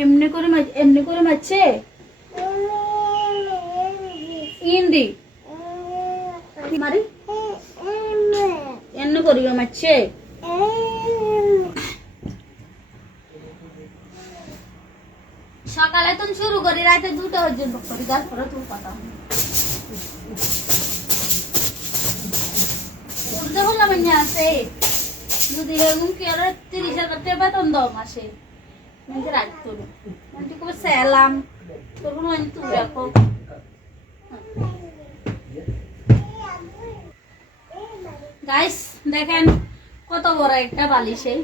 এমনি করে মারছে ইন্দি মারি এমনি করিও মারছে সকালে তুমি শুরু করি রাতে 2টা পর্যন্ত করি তারপরে তুমি কথা উঠতে বললাম আছে যদি এরকম কি আর 30,000 টাকা বেতন দাও মাসে মানে রাখতো মানে তুমি সেলাম তোর কোনো মানে তুই রাখো গাইস দেখেন কত বড় একটা বালিশে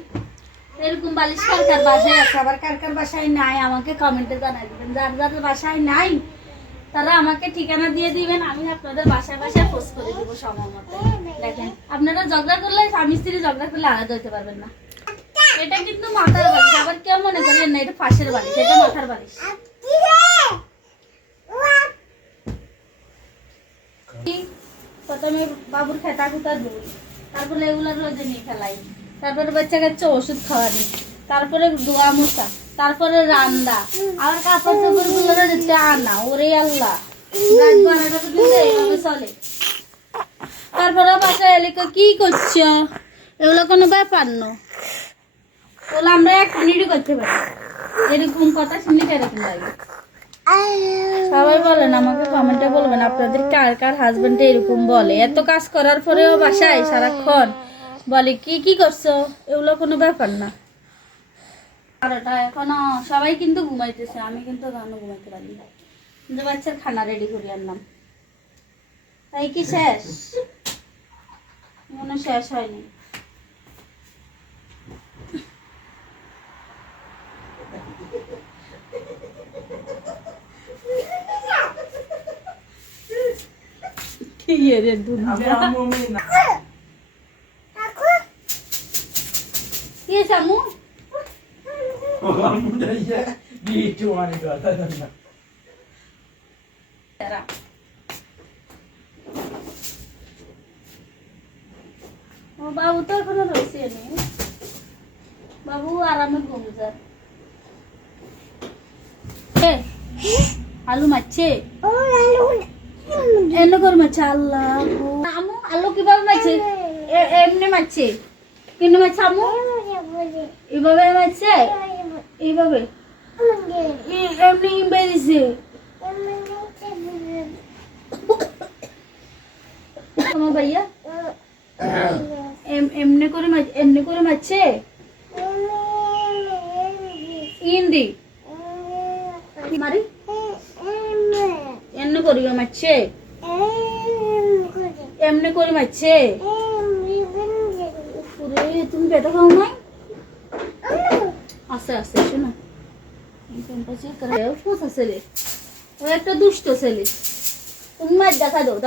এরকম বালিশ কার কার বাসায় আছে আবার কার কার বাসায় নাই আমাকে কমেন্টে জানাই দিবেন যার যার বাসায় নাই তারা আমাকে ঠিকানা দিয়ে দিবেন আমি আপনাদের বাসায় বাসায় পোস্ট করে দেব সময় মতো দেখেন আপনারা ঝগড়া করলে স্বামী স্ত্রী ঝগড়া করলে আলাদা হতে পারবেন না এটা কিন্তু মাথার বালিশ আবার কেউ মনে করেন না এটা পাশের বালিশ এটা মাথার বালিশ প্রথমে বাবুর খেতা খুতা দুই তারপরে এগুলো রোদে নিয়ে খেলাই তারপরে বাচ্চা কাচ্চা ওষুধ খাওয়ানি তারপরে ধোয়া মোছা তারপরে রান্না আবার কাপড় চোপড় গুলো দিতে আনা ওরে আল্লাহ চলে তারপরে বাসায় এলে কি করছো এগুলো কোনো ব্যাপার না ওগুলো আমরা 1 মিনিটই করতে পারি এরকম কথা শুনতে এরকম লাগে সবাই বলেন আমাকে কমেন্টে বলবেন আপনাদের কার কার হাজবেন্ড এরকম বলে এত কাজ করার পরেও বাসায় সারাক্ষণ বলে কি করছো এগুলো কোনো ব্যাপার না 12টা এখনো সবাই কিন্তু ঘুমাইতেছে আমি কিন্তু এখনো ঘুমাইতে পারি না কিন্তু বাচ্চার খানা রেডি করে আনলাম তাই কি শেষ মনে শেষ হয়নি রে সামু বাবু তো এখনো রয়েছে বাবু আরামে ঘুমে যান আলু মারছে এনে করে মারছে আল্লাহ আমু আলু কিভাবে মারছে এমনি মারছে কিন্তু মারছে আমু এইভাবে মারছে এইভাবে এমনি বেরিয়েছে আমার ভাইয়া এমনি করে মারছে ইন্দি মারি এমনি করিও মারছে এমনি করে মারছে তুমি পেটা খাও নাই আস্তে আস্তে শোনো ছেলে ও একটা দুষ্ট ছেলে তুমি মার দেখা দাও